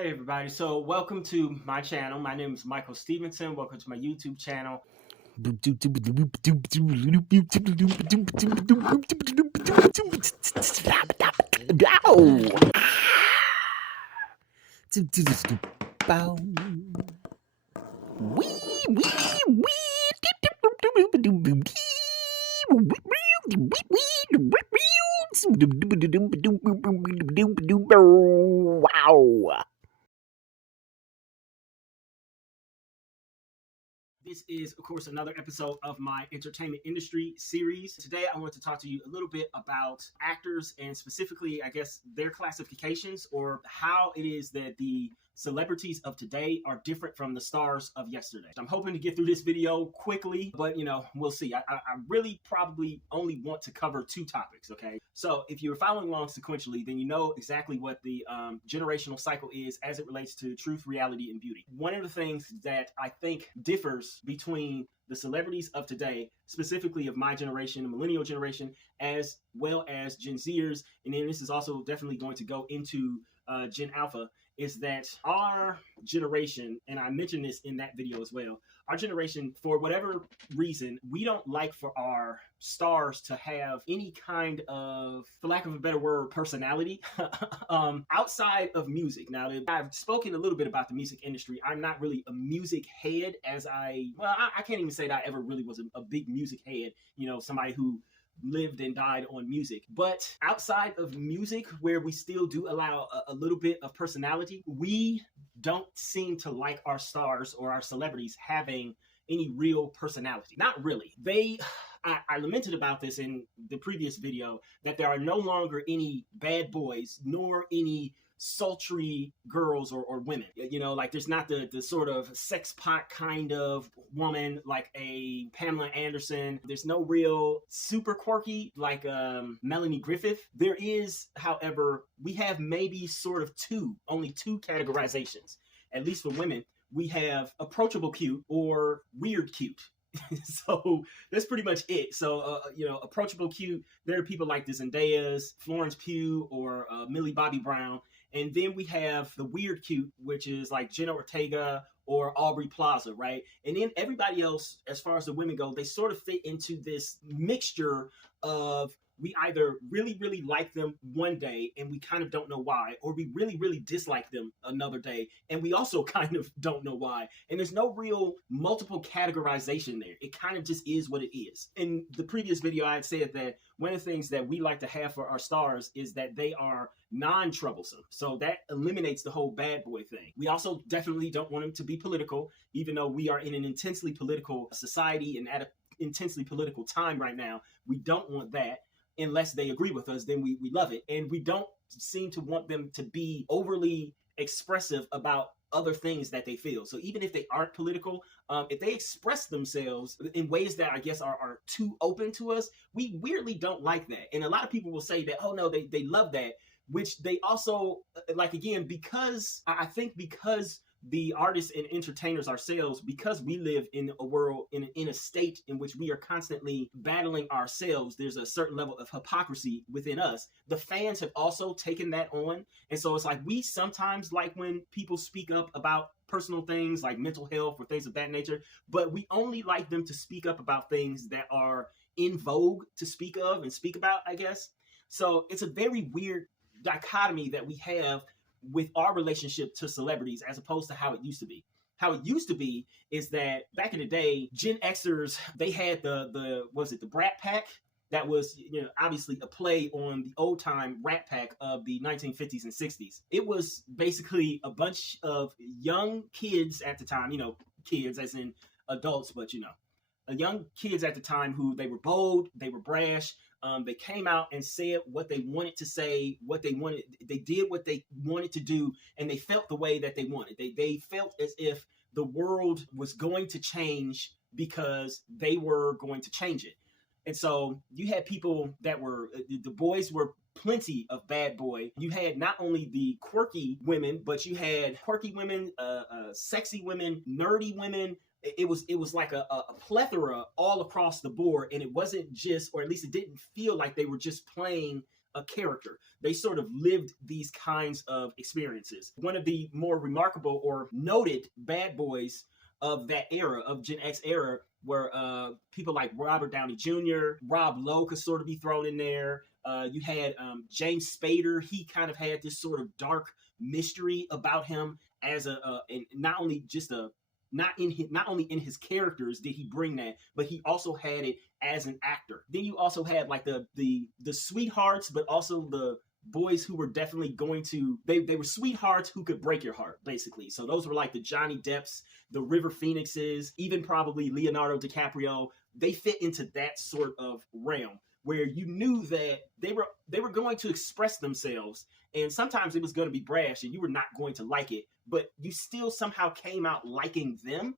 Hey everybody, so welcome to my channel. My name is Michael Stevenson. Welcome to my YouTube channel. Wow. This is, of course, another episode of my entertainment industry series. Today, I want to talk to you a little bit about actors and specifically, I guess, their classifications or how it is that the celebrities of today are different from the stars of yesterday. I'm hoping to get through this video quickly, but we'll see. I really probably only want to cover two topics, okay? So if you're following along sequentially, then you know exactly what the generational cycle is as it relates to truth, reality, and beauty. One of the things that I think differs between the celebrities of today, specifically of my generation, the millennial generation, as well as Gen Zers, and then this is also definitely going to go into Gen Alpha, is that our generation, and I mentioned this in that video as well, our generation, for whatever reason, we don't like for our stars to have any kind of, for lack of a better word, personality outside of music. Now, I've spoken a little bit about the music industry. I'm not really a music head I can't even say that I ever really was a big music head, somebody who lived and died on music. But outside of music, where we still do allow a little bit of personality, we don't seem to like our stars or our celebrities having any real personality. Not really. I lamented about this in the previous video, that there are no longer any bad boys nor any sultry girls or women. Like there's not the sort of sex pot kind of woman like a Pamela Anderson. There's no real super quirky like Melanie Griffith. There is, however, we have maybe sort of only two categorizations, at least for women. We have approachable cute or weird cute. So that's pretty much it. So, approachable cute, there are people like the Zendayas, Florence Pugh, or Millie Bobby Brown. And then we have the weird cute, which is like Jenna Ortega or Aubrey Plaza, right? And then everybody else, as far as the women go, they sort of fit into this mixture of, we either really, really like them one day and we kind of don't know why, or we really, really dislike them another day and we also kind of don't know why. And there's no real multiple categorization there. It kind of just is what it is. In the previous video, I had said that one of the things that we like to have for our stars is that they are non-troublesome. So that eliminates the whole bad boy thing. We also definitely don't want them to be political, even though we are in an intensely political society and at an intensely political time right now. We don't want that. Unless they agree with us, then we love it. And we don't seem to want them to be overly expressive about other things that they feel. So even if they aren't political, if they express themselves in ways that I guess are too open to us, we weirdly don't like that. And a lot of people will say that, oh no, they love that, which they also, like, again, because I think because the artists and entertainers ourselves, because we live in a world, in a state in which we are constantly battling ourselves, there's a certain level of hypocrisy within us. The fans have also taken that on. And so it's like, we sometimes like when people speak up about personal things like mental health or things of that nature, but we only like them to speak up about things that are in vogue to speak of and speak about, I guess. So it's a very weird dichotomy that we have with our relationship to celebrities as opposed to how it used to be. How it used to be is that back in the day, Gen Xers, they had the Brat Pack. That was, obviously a play on the old time Rat Pack of the 1950s and 60s. It was basically a bunch of young kids at the time, kids as in adults, but young kids at the time who they were bold, they were brash. They came out and said what they wanted to say, they did what they wanted to do, and they felt the way that they wanted. They felt as if the world was going to change because they were going to change it. And so you had people that were, the boys were plenty of bad boy. You had not only the quirky women, but you had quirky women, sexy women, nerdy women. It was like a plethora all across the board, and it wasn't just, or at least it didn't feel like they were just playing a character. They sort of lived these kinds of experiences. One of the more remarkable or noted bad boys of that era, of Gen X era, were people like Robert Downey Jr., Rob Lowe could sort of be thrown in there. You had James Spader. He kind of had this sort of dark mystery about him as and not only in his characters did he bring that, but he also had it as an actor. Then you also had like the sweethearts, but also the boys who were definitely going to, they were sweethearts who could break your heart, basically. So those were like the Johnny Depps, the River Phoenixes, even probably Leonardo DiCaprio. They fit into that sort of realm where you knew that they were going to express themselves, and sometimes it was going to be brash and you were not going to like it, but you still somehow came out liking them.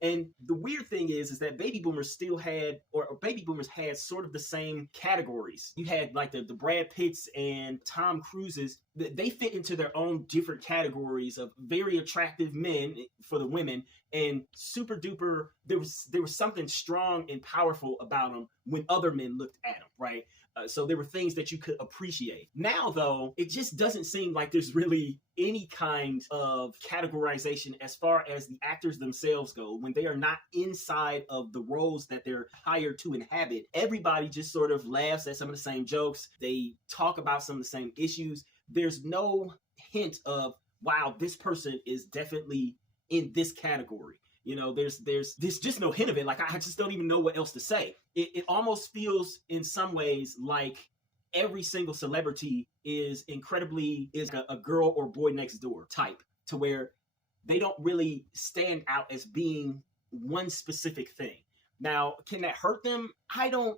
And the weird thing is that baby boomers still had, or baby boomers had sort of the same categories. You had like the Brad Pitts and Tom Cruises. They fit into their own different categories of very attractive men for the women, and super duper, there was something strong and powerful about them when other men looked at them, right? So there were things that you could appreciate. Now, though, it just doesn't seem like there's really any kind of categorization as far as the actors themselves go. When they are not inside of the roles that they're hired to inhabit, everybody just sort of laughs at some of the same jokes. They talk about some of the same issues. There's no hint of, wow, this person is definitely in this category. You know, there's just no hint of it. Like, I just don't even know what else to say. It almost feels in some ways like every single celebrity is a girl or boy next door type, to where they don't really stand out as being one specific thing. Now, can that hurt them? I don't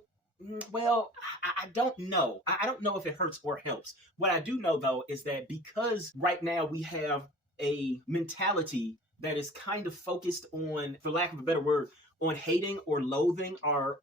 know. I don't know if it hurts or helps. What I do know, though, is that because right now we have a mentality that is kind of focused on, for lack of a better word, on hating or loathing our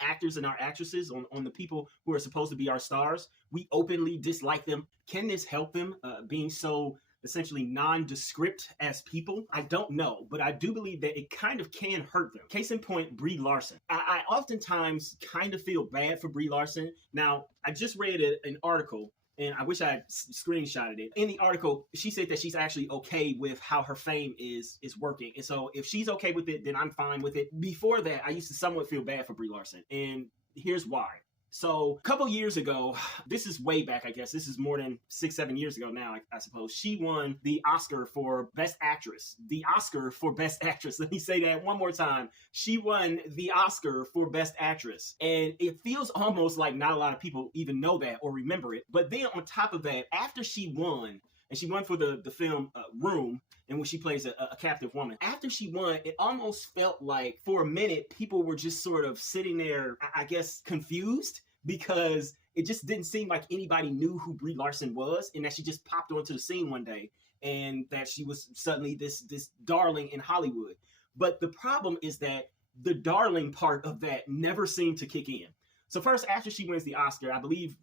actors and our actresses, on the people who are supposed to be our stars. We openly dislike them. Can this help them being so essentially nondescript as people? I don't know, but I do believe that it kind of can hurt them. Case in point, Brie Larson. I oftentimes kind of feel bad for Brie Larson. Now, I just read an article, and I wish I had screenshotted it. In the article, she said that she's actually okay with how her fame is working. And so if she's okay with it, then I'm fine with it. Before that, I used to somewhat feel bad for Brie Larson. And here's why. So a couple years ago, this is way back, I guess. This is more than 6-7 years ago now, I suppose. She won the Oscar for Best Actress. The Oscar for Best Actress. Let me say that one more time. She won the Oscar for Best Actress. And it feels almost like not a lot of people even know that or remember it. But then on top of that, after she won, and she won for the film Room, in which she plays a captive woman. After she won, it almost felt like for a minute, people were just sort of sitting there, I guess, confused, because it just didn't seem like anybody knew who Brie Larson was, and that she just popped onto the scene one day, and that she was suddenly this darling in Hollywood. But the problem is that the darling part of that never seemed to kick in. So first, after she wins the Oscar, I believe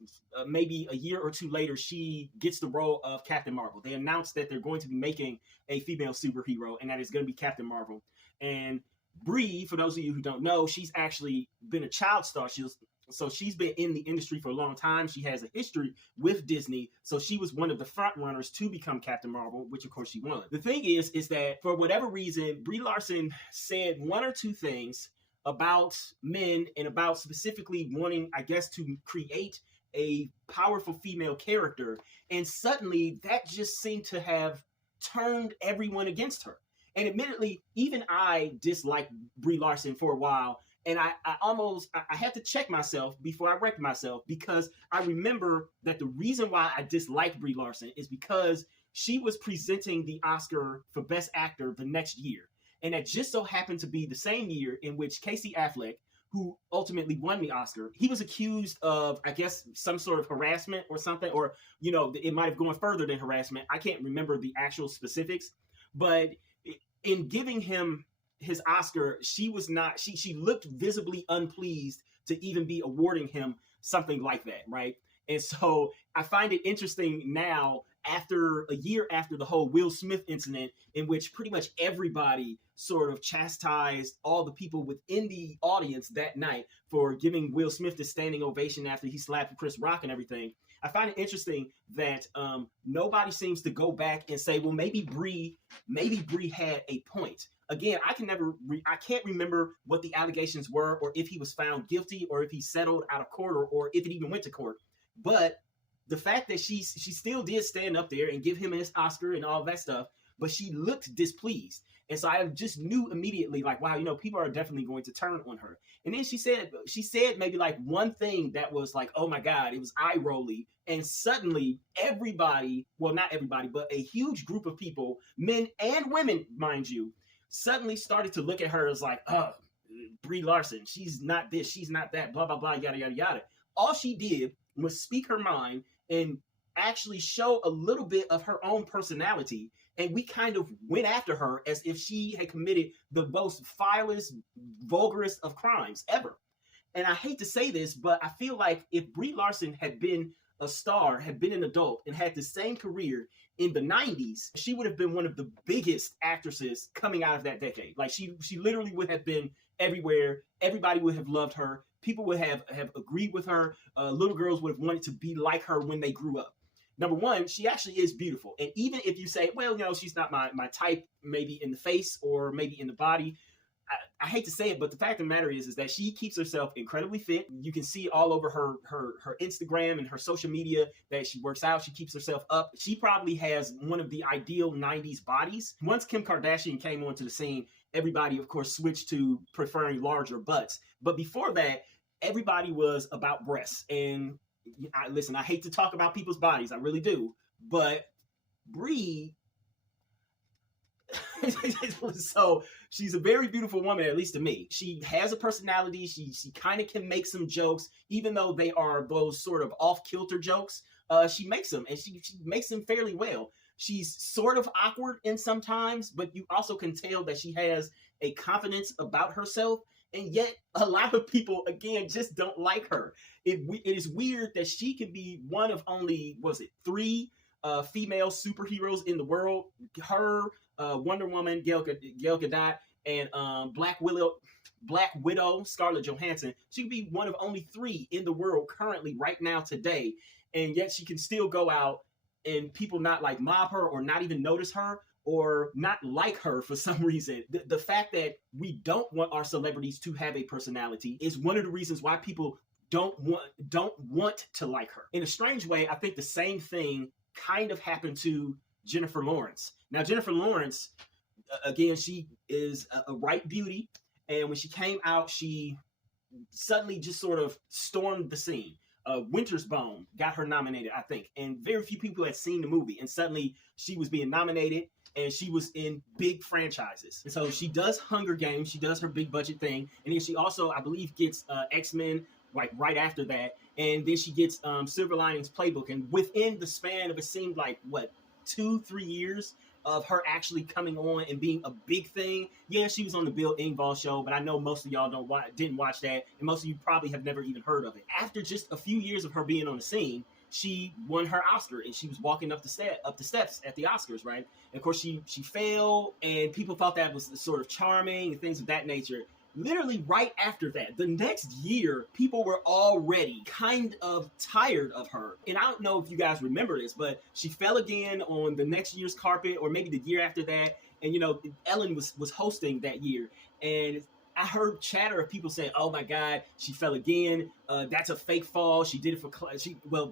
maybe a year or two later, she gets the role of Captain Marvel. They announced that they're going to be making a female superhero, and that is going to be Captain Marvel. And Brie, for those of you who don't know, she's actually been a child star. So she's been in the industry for a long time. She has a history with Disney. So she was one of the front runners to become Captain Marvel, which of course she won. The thing is that for whatever reason, Brie Larson said one or two things about men and about specifically wanting, I guess, to create a powerful female character. And suddenly that just seemed to have turned everyone against her. And admittedly, even I disliked Brie Larson for a while. And I had to check myself before I wrecked myself, because I remember that the reason why I disliked Brie Larson is because she was presenting the Oscar for Best Actor the next year. And that just so happened to be the same year in which Casey Affleck, who ultimately won the Oscar, he was accused of, I guess, some sort of harassment or something, or, you know, it might have gone further than harassment. I can't remember the actual specifics, but in giving him his Oscar, she looked visibly unpleased to even be awarding him something like that, right? And so I find it interesting now, after a year after the whole Will Smith incident, in which pretty much everybody sort of chastised all the people within the audience that night for giving Will Smith the standing ovation after he slapped Chris Rock and everything. I find it interesting that nobody seems to go back and say, well, maybe Bree had a point. Again, I can't remember what the allegations were, or if he was found guilty, or if he settled out of court, or if it even went to court. But the fact that she still did stand up there and give him his Oscar and all that stuff, but she looked displeased. And so I just knew immediately, like, wow, people are definitely going to turn on her. And then she said maybe like one thing that was like, oh my God, it was eye rolly. And suddenly everybody, well, not everybody, but a huge group of people, men and women, mind you, suddenly started to look at her as like, oh, Brie Larson, she's not this, she's not that, blah, blah, blah, yada, yada, yada. All she did was speak her mind and actually show a little bit of her own personality. And we kind of went after her as if she had committed the most vilest, vulgarest of crimes ever. And I hate to say this, but I feel like if Brie Larson had been a star, had been an adult, and had the same career in the 90s, she would have been one of the biggest actresses coming out of that decade. Like she literally would have been everywhere. Everybody would have loved her. People would have agreed with her. Little girls would have wanted to be like her when they grew up. Number one, she actually is beautiful. And even if you say, well, she's not my type, maybe in the face or maybe in the body, I hate to say it, but the fact of the matter is that she keeps herself incredibly fit. You can see all over her Instagram and her social media that she works out. She keeps herself up. She probably has one of the ideal 90s bodies. Once Kim Kardashian came onto the scene, everybody, of course, switched to preferring larger butts. But before that, everybody was about breasts. And listen, I hate to talk about people's bodies. I really do. But Brie... So she's a very beautiful woman, at least to me. She has a personality. She kind of can make some jokes, even though they are those sort of off-kilter jokes. She makes them, and she makes them fairly well. She's sort of awkward in sometimes, but you also can tell that she has a confidence about herself. And yet a lot of people, again, just don't like her. It is weird that she can be one of only, three female superheroes in the world. Her, Wonder Woman, Gal Gadot, and Black Widow, Scarlett Johansson. She could be one of only three in the world currently right now today. And yet she can still go out and people not like mob her or not even notice her or not like her for some reason. The fact that we don't want our celebrities to have a personality is one of the reasons why people don't want to like her. In a strange way, I think the same thing kind of happened to Jennifer Lawrence. Now, Jennifer Lawrence, again, she is a ripe beauty. And when she came out, she suddenly just sort of stormed the scene. Winter's Bone got her nominated, I think. And very few people had seen the movie. And suddenly she was being nominated and she was in big franchises. And so she does Hunger Games. She does her big budget thing. And then she also, I believe, gets X-Men like right after that. And then she gets Silver Linings Playbook. And within the span of, it seemed like, 2-3 years of her actually coming on and being a big thing. Yeah, she was on the Bill Engvall show, but I know most of y'all didn't watch that, and most of you probably have never even heard of it. After just a few years of her being on the scene, she won her Oscar, and she was walking up the steps at the Oscars, right? And of course, she fell, and people thought that was sort of charming and things of that nature. Literally right after that, the next year, people were already kind of tired of her. And I don't know if you guys remember this, but she fell again on the next year's carpet, or maybe the year after that. And, Ellen was hosting that year. And I heard chatter of people saying, oh my God, she fell again. That's a fake fall. She did it for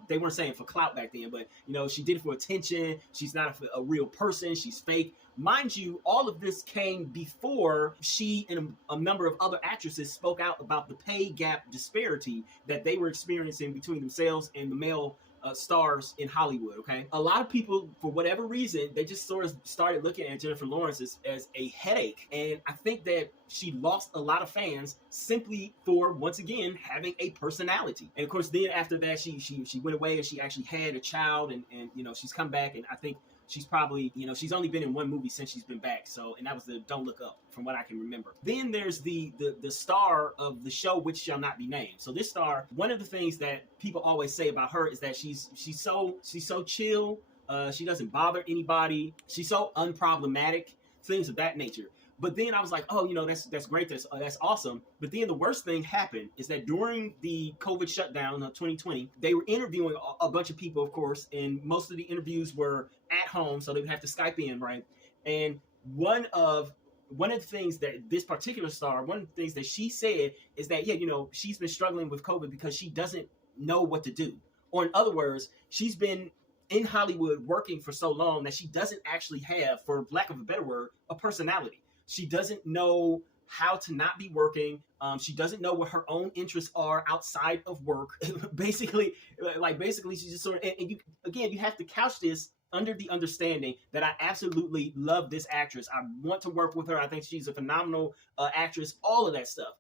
they weren't saying for clout back then, but, she did it for attention. She's not a real person. She's fake. Mind you, all of this came before she and a number of other actresses spoke out about the pay gap disparity that they were experiencing between themselves and the male stars in Hollywood, okay? A lot of people, for whatever reason, they just sort of started looking at Jennifer Lawrence as a headache. And I think that she lost a lot of fans simply for, once again, having a personality. And of course, then after that, she went away and she actually had a child and she's come back, and I think she's probably, she's only been in one movie since she's been back. So, and that was the Don't Look Up, from what I can remember. Then there's the star of the show, which shall not be named. So this star, one of the things that people always say about her is that she's so chill. She doesn't bother anybody. She's so unproblematic, things of that nature. But then I was like, oh, that's great, that's awesome. But then the worst thing happened is that during the COVID shutdown of 2020, they were interviewing a bunch of people, of course, and most of the interviews were at home, so they would have to Skype in, right? And one of the things that this particular star, one of the things that she said is that, yeah, she's been struggling with COVID because she doesn't know what to do. Or in other words, she's been in Hollywood working for so long that she doesn't actually have, for lack of a better word, a personality. She doesn't know how to not be working. She doesn't know what her own interests are outside of work. basically, she's just sort of, and you have to couch this under the understanding that I absolutely love this actress. I want to work with her. I think she's a phenomenal actress, all of that stuff.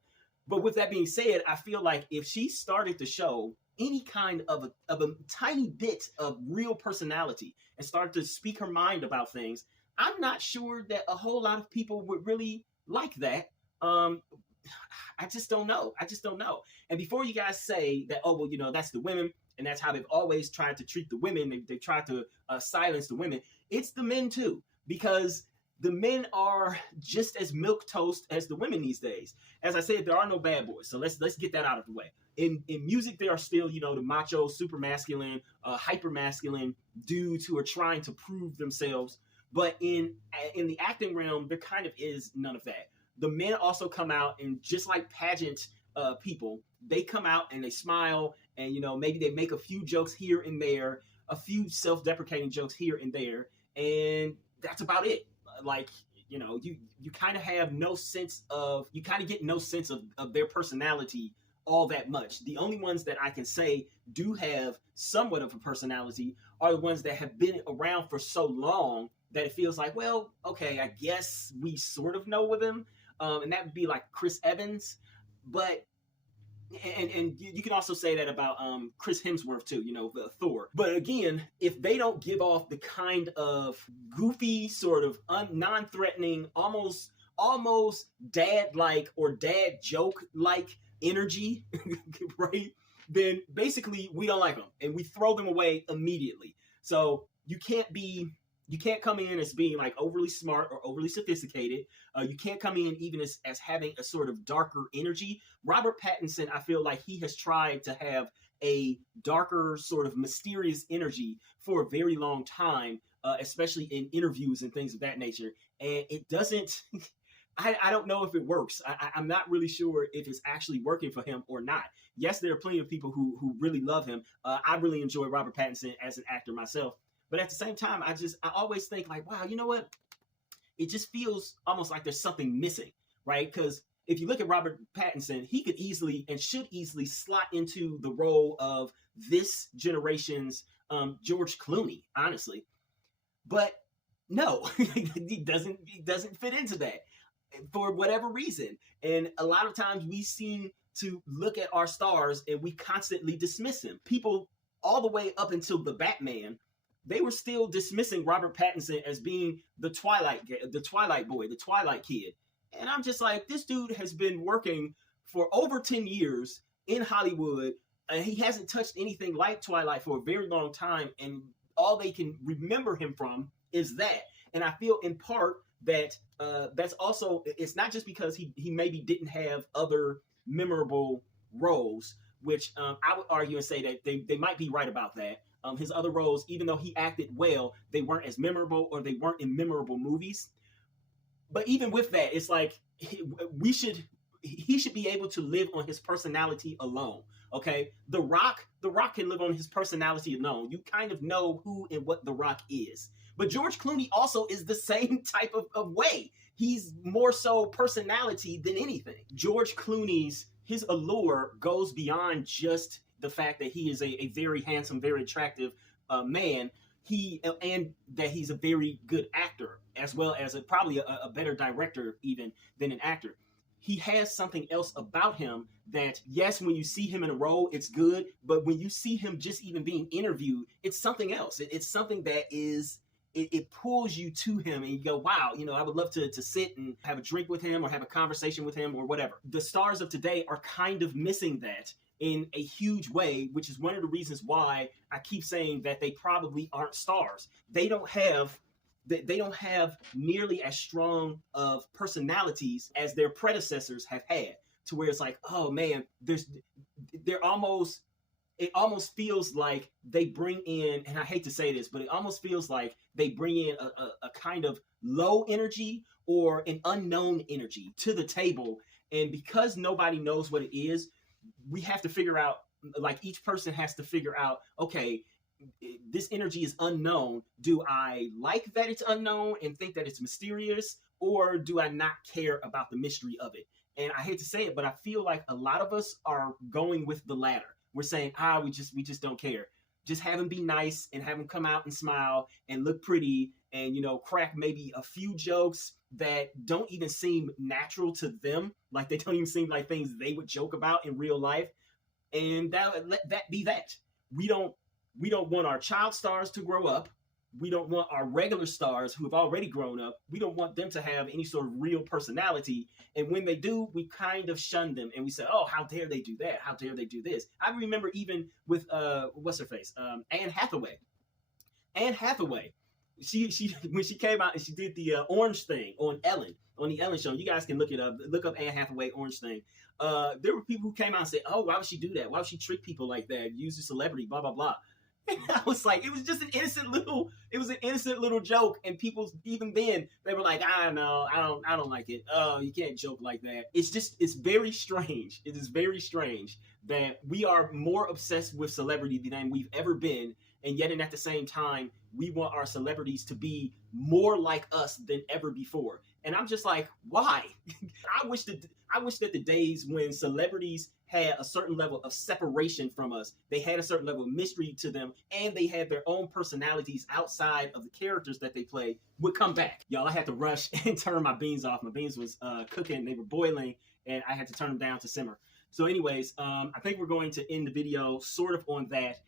But with that being said, I feel like if she started to show any kind of a tiny bit of real personality and started to speak her mind about things, I'm not sure that a whole lot of people would really like that. I just don't know. And before you guys say that, oh, well, that's the women, and that's how they've always tried to treat the women, they've tried to silence the women, it's the men too, because the men are just as milquetoast as the women these days. As I said, there are no bad boys, so let's get that out of the way. In music, there are still, the macho, super masculine, hyper masculine dudes who are trying to prove themselves. But in the acting realm, there kind of is none of that. The men also come out, and just like pageant people, they come out and they smile, and maybe they make a few jokes here and there, a few self-deprecating jokes here and there, and that's about it. Like, you kind of have no sense of, you kind of get no sense of their personality all that much. The only ones that I can say do have somewhat of a personality are the ones that have been around for so long that it feels like, well, okay, I guess we sort of know with him. And that would be like Chris Evans. But and you can also say that about Chris Hemsworth too, Thor. But again, if they don't give off the kind of goofy, sort of non-threatening, almost dad-like or dad joke-like energy, right? Then basically we don't like them and we throw them away immediately. So you can't come in as being like overly smart or overly sophisticated. You can't come in even as having a sort of darker energy. Robert Pattinson, I feel like he has tried to have a darker sort of mysterious energy for a very long time, especially in interviews and things of that nature. And it doesn't, I don't know if it works. I'm not really sure if it's actually working for him or not. Yes, there are plenty of people who really love him. I really enjoy Robert Pattinson as an actor myself. But at the same time, I always think like, wow, you know what? It just feels almost like there's something missing, right? Because if you look at Robert Pattinson, he could easily and should easily slot into the role of this generation's George Clooney, honestly. But no, he doesn't fit into that for whatever reason. And a lot of times we seem to look at our stars and we constantly dismiss them. People all the way up until the Batman, they were still dismissing Robert Pattinson as being the Twilight boy, the Twilight kid. And I'm just like, this dude has been working for over 10 years in Hollywood, and he hasn't touched anything like Twilight for a very long time, and all they can remember him from is that. And I feel in part that that's also, it's not just because he maybe didn't have other memorable roles, which I would argue and say that they might be right about that. His other roles, even though he acted well, they weren't as memorable, or they weren't in memorable movies. But even with that, it's like he should be able to live on his personality alone. Okay, The Rock can live on his personality alone. You kind of know who and what The Rock is. But George Clooney also is the same type of way. He's more so personality than anything. George Clooney's, his allure goes beyond just the fact that he is a very handsome, very attractive man. And that he's a very good actor, as well as probably a better director even than an actor. He has something else about him that, yes, when you see him in a role, it's good. But when you see him just even being interviewed, it's something else. It's something that is, it pulls you to him and you go, wow, I would love to sit and have a drink with him or have a conversation with him or whatever. The stars of today are kind of missing that in a huge way, which is one of the reasons why I keep saying that they probably aren't stars. They don't have they don't have nearly as strong of personalities as their predecessors have had, to where it's like, oh man, they're almost, it almost feels like they bring in, and I hate to say this, but it almost feels like they bring in a kind of low energy or an unknown energy to the table. And because nobody knows what it is, we have to figure out, like each person has to figure out, okay, this energy is unknown. Do I like that it's unknown and think that it's mysterious, or do I not care about the mystery of it? And I hate to say it, but I feel like a lot of us are going with the latter. We're saying, we just don't care. Just have them be nice and have them come out and smile and look pretty and, crack maybe a few jokes that don't even seem natural to them. Like they don't even seem like things they would joke about in real life. And let that be that. We don't want our child stars to grow up. We don't want our regular stars who have already grown up. We don't want them to have any sort of real personality. And when they do, we kind of shun them and we say, oh, how dare they do that? How dare they do this? I remember even with, what's her face? Anne Hathaway. Anne Hathaway. She when she came out and she did the orange thing on the Ellen show. You guys can look it up. Look up Anne Hathaway orange thing. There were people who came out and said, oh, why would she do that? Why would she trick people like that? Use a celebrity, blah, blah, blah. And I was like, it was just an innocent little joke. And people, even then, they were like, I don't like it. Oh, you can't joke like that. It's very strange. It is very strange that we are more obsessed with celebrity than we've ever been. And yet, and at the same time, we want our celebrities to be more like us than ever before. And I'm just like, why? I wish that the days when celebrities had a certain level of separation from us, they had a certain level of mystery to them, and they had their own personalities outside of the characters that they play, would come back. Y'all, I had to rush and turn my beans off. My beans was cooking, they were boiling, and I had to turn them down to simmer. So anyways, I think we're going to end the video sort of on that.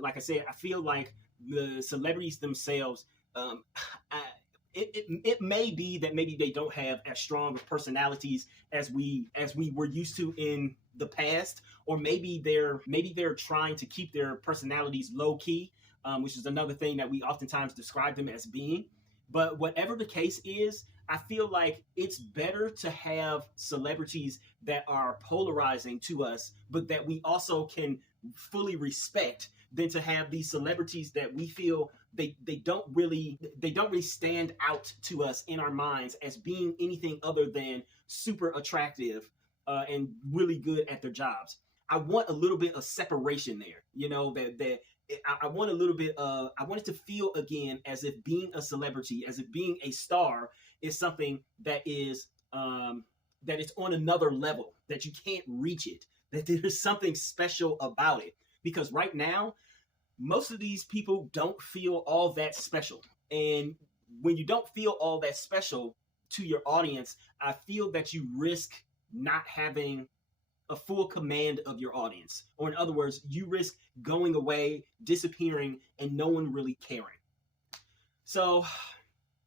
Like I said, I feel like the celebrities themselves, it may be that maybe they don't have as strong of personalities as we were used to in the past, or maybe they're trying to keep their personalities low key, which is another thing that we oftentimes describe them as being. But whatever the case is, I feel like it's better to have celebrities that are polarizing to us, but that we also can fully respect, than to have these celebrities that we feel they don't really stand out to us in our minds as being anything other than super attractive and really good at their jobs. I want a little bit of separation there, that I want a little bit of, I want it to feel again as if being a celebrity, as if being a star is something that is that it's on another level, that you can't reach it, that there's something special about it. Because right now, most of these people don't feel all that special. And when you don't feel all that special to your audience, I feel that you risk not having a full command of your audience. Or in other words, you risk going away, disappearing, and no one really caring. So,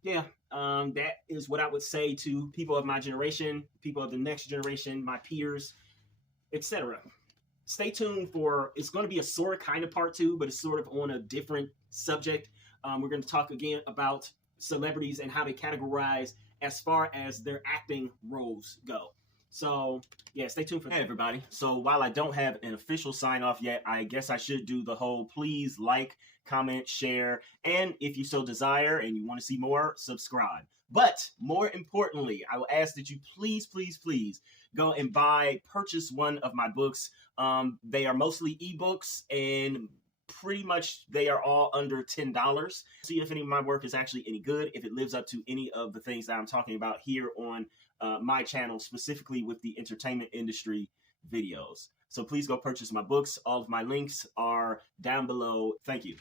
yeah, that is what I would say to people of my generation, people of the next generation, my peers, etc. Stay tuned for, it's going to be a sort of kind of part 2, but it's sort of on a different subject. We're going to talk again about celebrities and how they categorize as far as their acting roles go. So, yeah, stay tuned for that. Hey, everybody. So while I don't have an official sign off yet, I guess I should do the whole please like, comment, share, and if you so desire and you want to see more, subscribe. But more importantly, I will ask that you please go and purchase one of my books. They are mostly ebooks, and pretty much they are all under $10. See if any of my work is actually any good, if it lives up to any of the things that I'm talking about here on my channel, specifically with the entertainment industry videos. So please go purchase my books. All of my links are down below. Thank you.